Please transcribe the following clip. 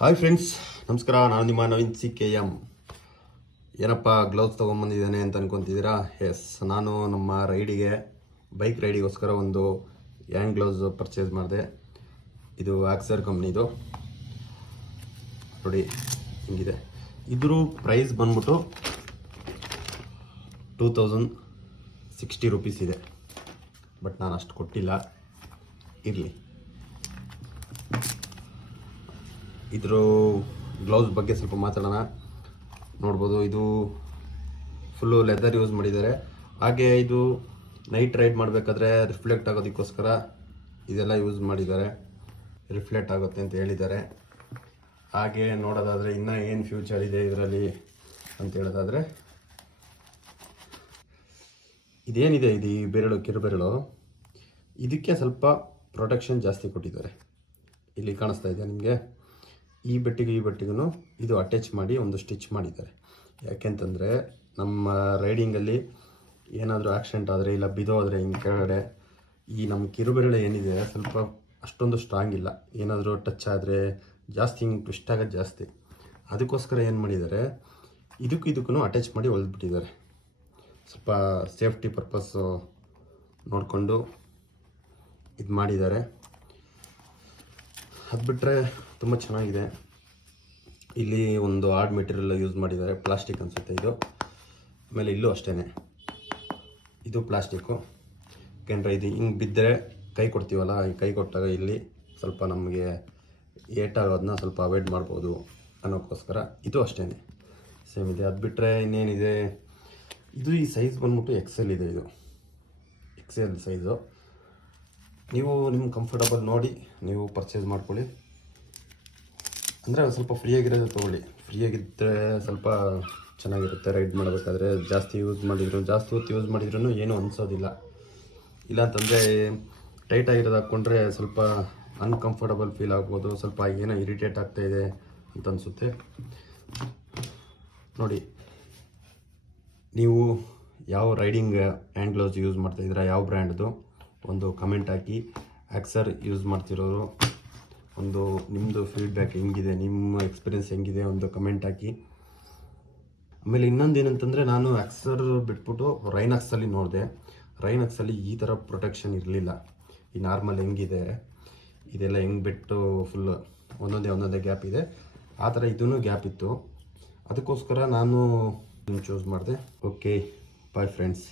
Hi friends ನಮಸ್ಕಾರ. ನಾನು ನಿಮ್ಮ ನವೀನ್ ಸಿ ಕೆ ಎಂ ಏನಪ್ಪ ಗ್ಲೌಸ್ ತೊಗೊಂಬಂದಿದ್ದೇನೆ ಅಂತ ಅನ್ಕೊತಿದ್ದೀರಾ? ಎಸ್ ನಾನು ನಮ್ಮ ರೈಡಿಗೆ ಬೈಕ್ ರೈಡಿಗೋಸ್ಕರ ಒಂದು ಹ್ಯಾಂಡ್ ಗ್ಲೌಸ್ ಪರ್ಚೇಸ್ ಮಾಡಿದೆ. ಇದು ಆಕ್ಸರ್ ಕಂಪ್ನಿದು ನೋಡಿ, ಹಿಂಗಿದೆ. ಇದ್ರ ಪ್ರೈಸ್ ಬಂದ್ಬಿಟ್ಟು ಟೂ ತೌಸಂಡ್ ಸಿಕ್ಸ್ಟಿ ರುಪೀಸ್ ಇದೆ. ಬಟ್ ನಾನು ಅಷ್ಟು ಕೊಟ್ಟಿಲ್ಲ. ಇರಲಿ. ಇದ್ರ ಗ್ಲೌಸ್ ಬಗ್ಗೆ ಸ್ವಲ್ಪ ಮಾತಾಡೋಣ. ನೋಡ್ಬೋದು, ಇದು ಫುಲ್ಲು ಲೆದರ್ ಯೂಸ್ ಮಾಡಿದ್ದಾರೆ. ಹಾಗೆ ಇದು ನೈಟ್ ರೈಡ್ ಮಾಡಬೇಕಾದ್ರೆ ರಿಫ್ಲೆಕ್ಟ್ ಆಗೋದಕ್ಕೋಸ್ಕರ ಇದೆಲ್ಲ ಯೂಸ್ ಮಾಡಿದ್ದಾರೆ. ರಿಫ್ಲೆಕ್ಟ್ ಆಗುತ್ತೆ ಅಂತ ಹೇಳಿದ್ದಾರೆ. ಹಾಗೆ ನೋಡೋದಾದರೆ ಇನ್ನೂ ಏನು ಫ್ಯೂಚರ್ ಇದೆ ಇದರಲ್ಲಿ ಅಂತ ಹೇಳೋದಾದರೆ ಇದೇನಿದೆ ಇದು ಈ ಬೆರಳು, ಕಿರುಬೆರಳು? ಇದಕ್ಕೆ ಸ್ವಲ್ಪ ಪ್ರೊಟೆಕ್ಷನ್ ಜಾಸ್ತಿ ಕೊಟ್ಟಿದ್ದಾರೆ. ಇಲ್ಲಿ ಕಾಣಿಸ್ತಾ ಇದೆ ನಿಮಗೆ? ಈ ಬೆಟ್ಟಿಗೆ ಈ ಬೆಟ್ಟಿಗೂ ಇದು ಅಟ್ಯಾಚ್ ಮಾಡಿ ಒಂದು ಸ್ಟಿಚ್ ಮಾಡಿದ್ದಾರೆ. ಯಾಕೆಂತಂದರೆ ನಮ್ಮ ರೈಡಿಂಗಲ್ಲಿ ಏನಾದರೂ ಆಕ್ಸಿಡೆಂಟ್ ಆದರೆ ಇಲ್ಲ ಬಿದೋದ್ರೆ ಹಿಂಗೆ ಕೆಳಗಡೆ ಈ ನಮ್ಮ ಕಿರುಬೆರಳೆ ಏನಿದೆ ಸ್ವಲ್ಪ ಅಷ್ಟೊಂದು ಸ್ಟ್ರಾಂಗ್ ಇಲ್ಲ. ಏನಾದರೂ ಟಚ್ ಆದರೆ ಜಾಸ್ತಿ ಹಿಂಗೆ ಟ್ವಿಸ್ಟ್ ಆಗೋದು ಜಾಸ್ತಿ. ಅದಕ್ಕೋಸ್ಕರ ಏನು ಮಾಡಿದ್ದಾರೆ, ಇದಕ್ಕೂ ಇದಕ್ಕೂ ಅಟ್ಯಾಚ್ ಮಾಡಿ ಹೊಲಿದ್ಬಿಟ್ಟಿದ್ದಾರೆ. ಸ್ವಲ್ಪ ಸೇಫ್ಟಿ ಪರ್ಪಸ್ಸು ನೋಡಿಕೊಂಡು ಇದು ಮಾಡಿದ್ದಾರೆ. ಅದು ಬಿಟ್ಟರೆ ತುಂಬ ಚೆನ್ನಾಗಿದೆ. ಇಲ್ಲಿ ಒಂದು ಆಡ್ ಮೆಟೀರಿಯಲ್ ಯೂಸ್ ಮಾಡಿದ್ದಾರೆ. ಪ್ಲಾಸ್ಟಿಕ್ ಅನಿಸುತ್ತೆ ಇದು. ಆಮೇಲೆ ಇಲ್ಲೂ ಅಷ್ಟೇ ಇದು ಪ್ಲಾಸ್ಟಿಕ್ಕು ಯಾಕೆಂದರೆ ಇದು ಹಿಂಗೆ ಬಿದ್ದರೆ ಕೈ ಕೊಡ್ತೀವಲ್ಲ ಕೈ ಕೊಟ್ಟಾಗ ಇಲ್ಲಿ ಸ್ವಲ್ಪ ನಮಗೆ ಏಟಾಗೋದನ್ನ ಸ್ವಲ್ಪ ಅವಾಯ್ಡ್ ಮಾಡ್ಬೋದು ಅನ್ನೋಕ್ಕೋಸ್ಕರ ಇದು ಅಷ್ಟೇ ಸೇಮ್ ಇದೆ. ಅದು ಬಿಟ್ಟರೆ ಇನ್ನೇನಿದೆ? ಇದು ಈ ಸೈಜ್ ಬಂದ್ಬಿಟ್ಟು ಎಕ್ಸೆಲ್ ಇದೆ ಇದು. ಎಕ್ಸೆಲ್ ಸೈಜು ನೀವು ನಿಮ್ಮ ಕಂಫರ್ಟಬಲ್ ನೋಡಿ, ನೀವು ಪರ್ಚೇಸ್ ಮಾಡ್ಕೊಳ್ಳಿ. ಅಂದರೆ ಸ್ವಲ್ಪ ಫ್ರೀಯಾಗಿರೋದು ತೊಗೊಳ್ಳಿ. ಫ್ರೀಯಾಗಿದ್ದರೆ ಸ್ವಲ್ಪ ಚೆನ್ನಾಗಿರುತ್ತೆ ರೈಡ್ ಮಾಡಬೇಕಾದ್ರೆ ಜಾಸ್ತಿ ಯೂಸ್ ಮಾಡಿದ್ರು, ಜಾಸ್ತಿ ಹೊತ್ತು ಯೂಸ್ ಮಾಡಿದ್ರೂ ಏನೂ ಅನಿಸೋದಿಲ್ಲ. ಇಲ್ಲಾಂತಂದರೆ ಟೈಟಾಗಿರೋದು ಹಾಕ್ಕೊಂಡ್ರೆ ಸ್ವಲ್ಪ ಅನ್ಕಂಫರ್ಟಬಲ್ ಫೀಲ್ ಆಗ್ಬೋದು, ಸ್ವಲ್ಪ ಏನೋ ಇರಿಟೇಟ್ ಆಗ್ತಾ ಇದೆ ಅಂತ ಅನಿಸುತ್ತೆ. ನೋಡಿ, ನೀವು ಯಾವ ರೈಡಿಂಗ್ ಹ್ಯಾಂಡ್ ಗ್ಲೌಸ್ ಯೂಸ್ ಮಾಡ್ತಾ ಇದ್ದೀರಾ, ಯಾವ ಬ್ರ್ಯಾಂಡ್ದು ಒಂದು ಕಮೆಂಟ್ ಹಾಕಿ. ಆಕ್ಸರ್ ಯೂಸ್ ಮಾಡ್ತಿರೋರು, ಒಂದು ನಿಮ್ಮದು ಫೀಡ್ಬ್ಯಾಕ್ ಹೆಂಗಿದೆ, ನಿಮ್ಮ ಎಕ್ಸ್ಪೀರಿಯನ್ಸ್ ಹೆಂಗಿದೆ ಒಂದು ಕಮೆಂಟ್ ಹಾಕಿ. ಆಮೇಲೆ ಇನ್ನೊಂದು ಏನಂತಂದರೆ, ನಾನು ಆಕ್ಸರ್ ಬಿಟ್ಬಿಟ್ಟು ರೈನಾಕ್ಸಲ್ಲಿ ನೋಡಿದೆ. ರೈನಾಕ್ಸಲ್ಲಿ ಈ ಥರ ಪ್ರೊಟೆಕ್ಷನ್ ಇರಲಿಲ್ಲ. ಈ ನಾರ್ಮಲ್ ಹೆಂಗಿದೆ, ಇದೆಲ್ಲ ಹೆಂಗೆ ಬಿಟ್ಟು ಫುಲ್ ಒಂದೊಂದೇ ಒಂದೊಂದೇ ಗ್ಯಾಪ್ ಇದೆ. ಆ ಥರ ಇದೂ ಗ್ಯಾಪ್ ಇತ್ತು. ಅದಕ್ಕೋಸ್ಕರ ನಾನು ಚೂಸ್ ಮಾಡಿದೆ. Okay bye friends